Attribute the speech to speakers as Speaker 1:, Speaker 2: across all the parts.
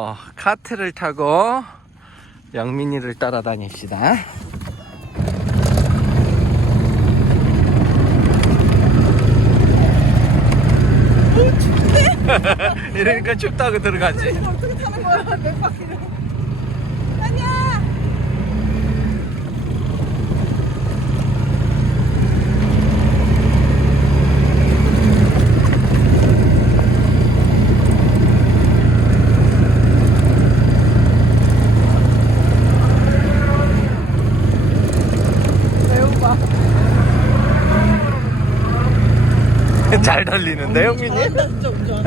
Speaker 1: 어, 카트를 타고 영민이를 따라다닙시다. 이러니까 춥다고 들어가지.
Speaker 2: 어떻게 타는 거야? 몇 바퀴를? 아니야. 매우 봐.
Speaker 1: 잘 달리는데
Speaker 2: 진짜 운전.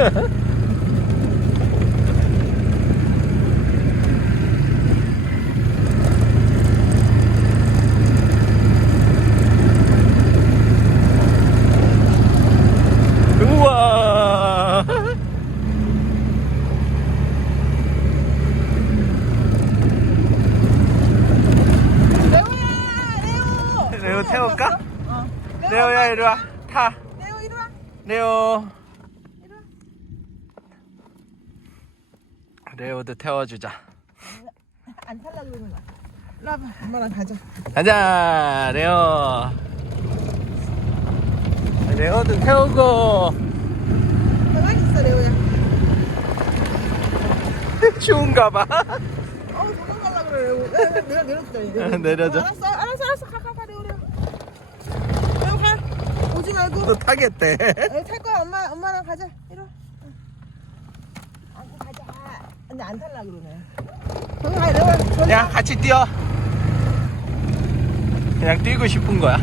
Speaker 1: 우와.
Speaker 2: 레오야, 레오.
Speaker 1: 레오 태울까?
Speaker 2: 어.
Speaker 1: 레오야 이리 와. 타.
Speaker 2: 레오.
Speaker 1: 레오도 태워주자.
Speaker 2: 안 탈라 그러면 일로 와봐 엄마랑 가자
Speaker 1: 가자 레오. 레오도 태우고
Speaker 2: 가만히 있어 레오야
Speaker 1: 추운가 봐.
Speaker 2: 어우 도망가려 그래 레오 내려 내려주자 이제
Speaker 1: 내려줘.
Speaker 2: 어, 알았어 알았어 알았어 가가가 레오 레오 레오
Speaker 1: 또 타겠대.
Speaker 2: 여기 탈 거야 엄마 엄마랑 가자 이리 와 응. 안고 가자 근데 안 탈라 그러네 저기 가 레오야 저기
Speaker 1: 야 같이 뛰어. 그냥 뛰고 싶은 거야.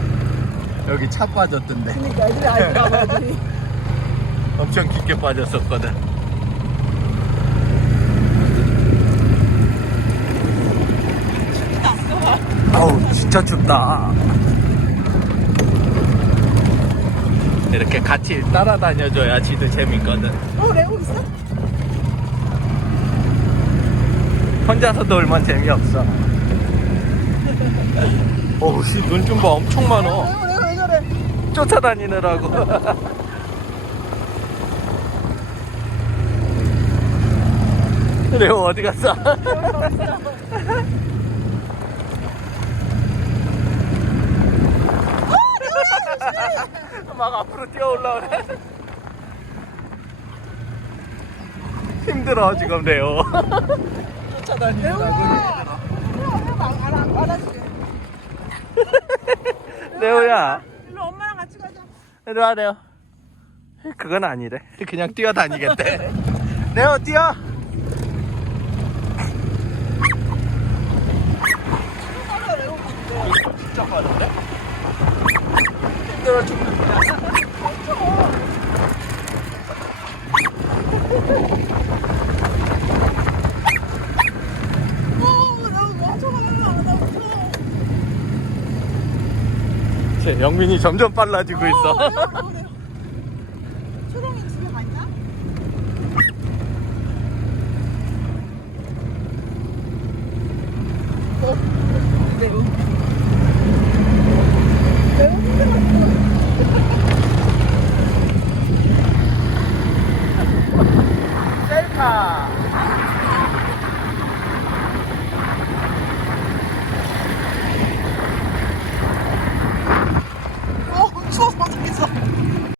Speaker 1: 여기 차 빠졌던데.
Speaker 2: 그러니까 애들이 봐 애들이
Speaker 1: 엄청 깊게 빠졌었거든. 아우 진짜 춥다. 이렇게 같이 따라다녀줘야 지도 재밌거든.
Speaker 2: 어 레오 있어?
Speaker 1: 혼자서 놀면 재미없어. 어우 씨, 눈 좀 봐. 엄청 많아.
Speaker 2: 레오 레오 왜 저래
Speaker 1: 쫓아다니느라고. 레오 어디 갔어? 막 앞으로 뛰어 올라오네. 힘들어 지금 레오.
Speaker 2: 알아줄게
Speaker 1: 레오야.
Speaker 2: 일로 엄마랑 같이 가자
Speaker 1: 이리 와 레오. 그건 아니래. 그냥 뛰어다니겠대. 레오 뛰어. 그렇지 영민이 점점 빨라지고
Speaker 2: 있어 어,
Speaker 1: 초롱이 집에 갔나? 어? 매우 매우
Speaker 2: 셀카